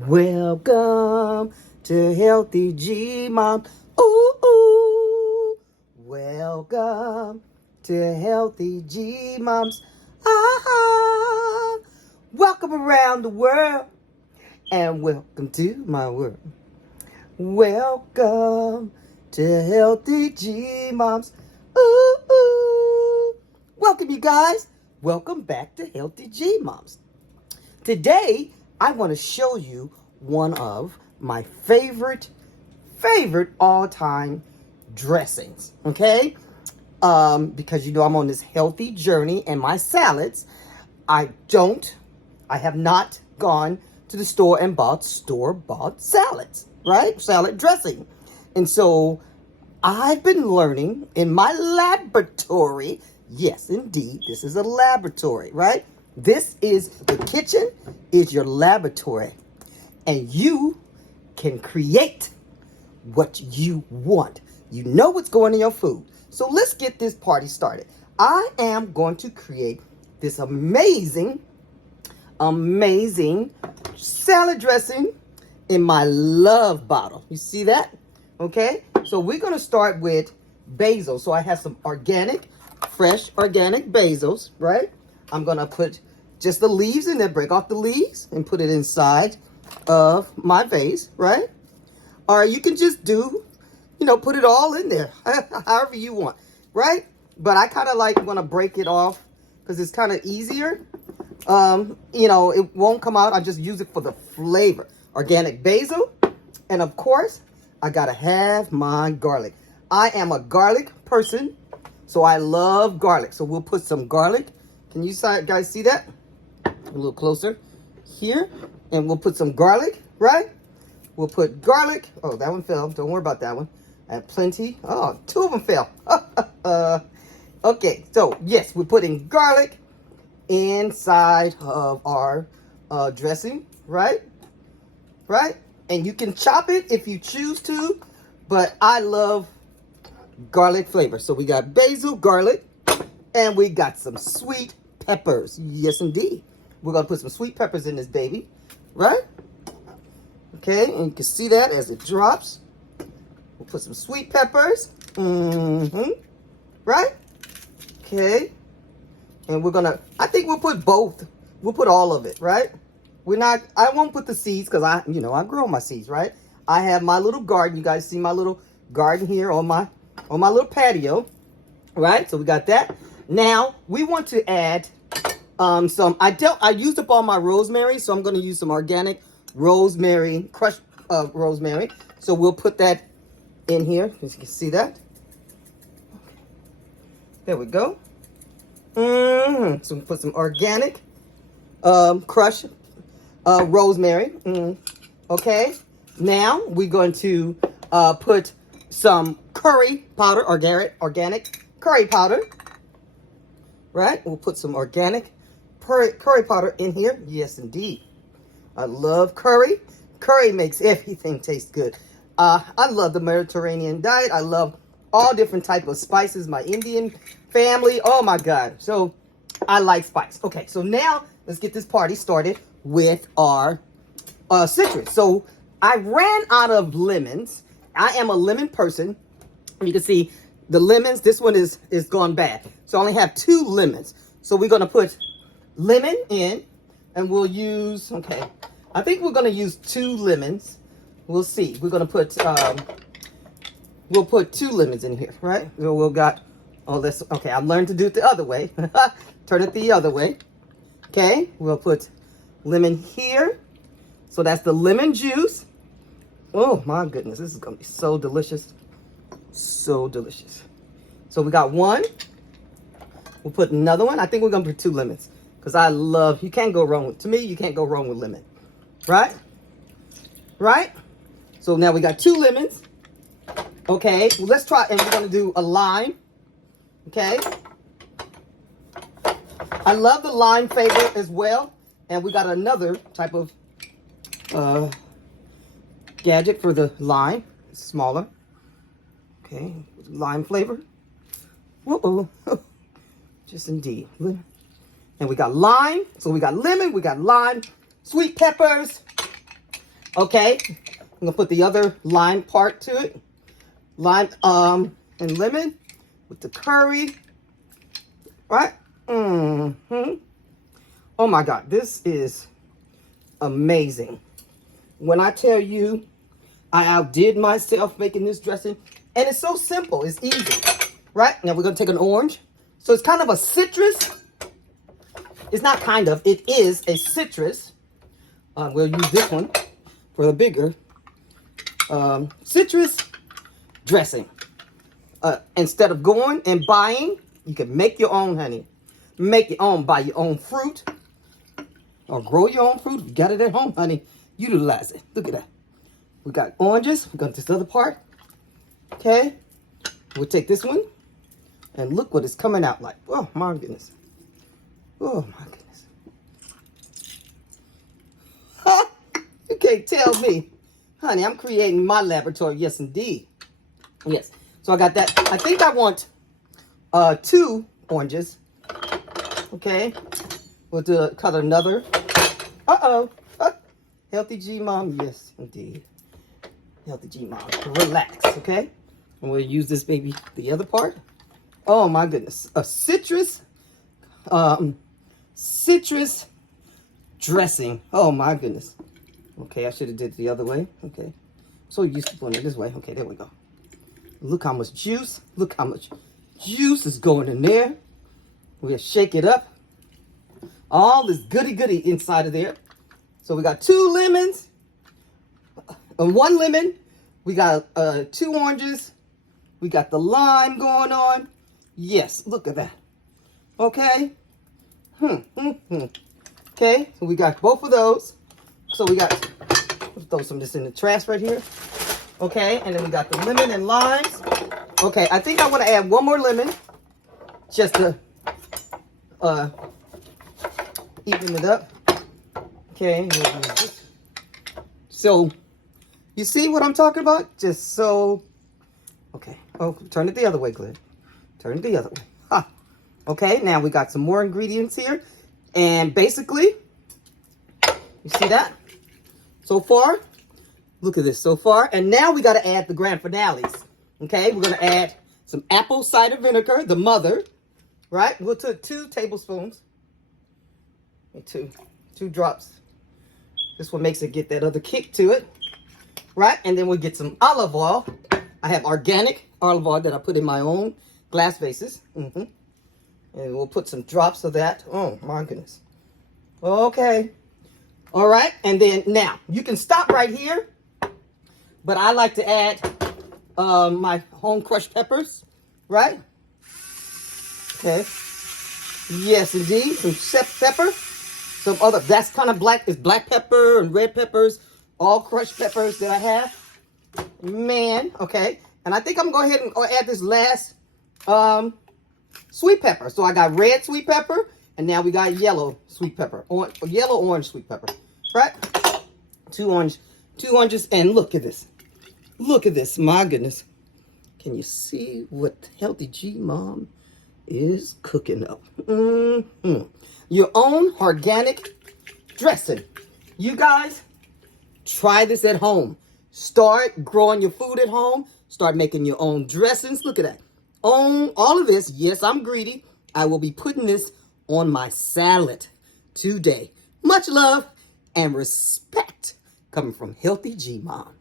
Welcome to Healthy G Mom. Ooh, ooh. Welcome to Healthy G Moms. Ah, welcome around the world and welcome to my world. Welcome to Healthy G Moms. Ooh, ooh. Welcome, you guys. Welcome back to Healthy G Moms. Today, I want to show you one of my favorite all-time dressings, okay? Because you know I'm on this healthy journey, and my salads, I have not gone to the store and bought store-bought salads, right? Salad dressing. And so I've been learning in my laboratory. Yes, indeed, this is a laboratory, right? This is the kitchen, is your laboratory, and you can create what you want. You know what's going in your food. So let's get this party started. I am going to create this amazing salad dressing in my love bottle. You see that? Okay, so we're going to start with basil. So I have some fresh organic basils, right? I'm going to put just the leaves in there, break off the leaves and put it inside of my vase, right? Or you can just put it all in there, however you want, right? But I kind of want to break it off because it's kind of easier. It won't come out. I just use it for the flavor. Organic basil. And of course, I got to have my garlic. I am a garlic person, so I love garlic. So we'll put some garlic. Can you guys see that? A little closer here. And we'll put some garlic, right? We'll put garlic. Oh, that one fell. Don't worry about that one. I have plenty. Oh, two of them fell. Okay, so yes, we're putting garlic inside of our dressing, right? Right? And you can chop it if you choose to, but I love garlic flavor. So we got basil, garlic, and we got some sweet peppers. Yes, indeed. We're going to put some sweet peppers in this baby, right? Okay, and you can see that as it drops. We'll put some sweet peppers. Right? Okay. And I think we'll put both. We'll put all of it, right? I won't put the seeds because I grow my seeds, right? I have my little garden. You guys see my little garden here on my little patio, right? So we got that. Now, we want to add I used up all my rosemary, so I'm going to use some organic rosemary, crushed rosemary. So we'll put that in here. You can see that. There we go. So we put some organic crushed rosemary. Okay. Now we're going to put some curry powder, organic curry powder. Right? We'll put some organic curry powder in here. Yes, indeed. I love curry. Curry makes everything taste good. I love the Mediterranean diet. I love all different type of spices. My Indian family. Oh, my God. So I like spice. Okay, so now let's get this party started with our citrus. So I ran out of lemons. I am a lemon person. You can see the lemons. This one is gone bad. So I only have 2 lemons. So we're going to put lemon in, and we'll use, I think we're going to use 2 lemons. We'll see. We're going to put, we'll put 2 lemons in here, right? So I've learned to do it the other way. Turn it the other way. Okay, we'll put lemon here. So that's the lemon juice. Oh my goodness, this is going to be so delicious. So delicious. So we got 1. We'll put another one. I think we're going to put 2 lemons. Because you can't go wrong with lemon. Right? Right? So now we got 2 lemons. Okay, well, let's try, and we're going to do a lime. Okay? I love the lime flavor as well. And we got another type of gadget for the lime. It's smaller. Okay, lime flavor. Whoa. Just indeed. And we got lime. So we got lemon, we got lime, sweet peppers, Okay, I'm gonna put the other lime part to it. Lime and lemon with the curry. Right? Mm-hmm. Oh my God, this is amazing. When I tell you I outdid myself making this dressing, and it's so simple, it's easy. Right? Now we're gonna take an orange. So it's kind of a citrus. It's not kind of, it is a citrus. We'll use this one for the bigger citrus dressing. Instead of going and buying, you can make your own, honey. Make your own, buy your own fruit. Or grow your own fruit. You got it at home, honey. Utilize it. Look at that. We got oranges. We got this other part. Okay. We'll take this one. And look what it's coming out like. Oh, my goodness. Oh, my goodness. You can't tell me. Honey, I'm creating my laboratory. Yes, indeed. Yes. So I got that. I think I want 2 oranges. Okay. We'll cut another. Uh-oh. Healthy G Mom. Yes, indeed. Healthy G Mom. Relax, okay? And we'll use this baby, the other part. Oh, my goodness. A citrus dressing. Oh, my goodness. Okay, I should have did it the other way. Okay. So used to doing it this way. Okay, there we go. Look how much juice. Look how much juice is going in there. We'll shake it up. All this goody inside of there. So we got 2 lemons. 1 lemon. We got 2 oranges. We got the lime going on. Yes, look at that. Okay. Okay, so we got both of those. So we got, let's throw some of this in the trash right here. Okay, and then we got the lemon and limes. Okay, I think I want to add 1 more lemon. Just to even it up. Okay, so you see what I'm talking about? Just so, okay. Oh, turn it the other way, Glenn. Turn it the other way. Ha. Okay, now we got some more ingredients here. And basically, you see that? So far, look at this so far. And now we got to add the grand finales. Okay, we're going to add some apple cider vinegar, the mother, right? We'll take 2 tablespoons. 2 drops. This one makes it get that other kick to it, right? And then we'll get some olive oil. I have organic olive oil that I put in my own glass vases. And we'll put some drops of that. Oh, my goodness. Okay. All right. And then now, you can stop right here. But I like to add my home crushed peppers, right? Okay. Yes, indeed. Some pepper. Some other, that's kind of black. It's black pepper and red peppers. All crushed peppers that I have. Man, okay. And I think I'm going to go ahead and add this last sweet pepper. So I got red sweet pepper. And now we got yellow sweet pepper. Yellow-orange sweet pepper. Right? 2 oranges. And look at this. Look at this. My goodness. Can you see what Healthy G Mom is cooking up? Your own organic dressing. You guys, try this at home. Start growing your food at home. Start making your own dressings. Look at that. On all of this, yes, I'm greedy. I will be putting this on my salad today. Much love and respect coming from Healthy G Mom.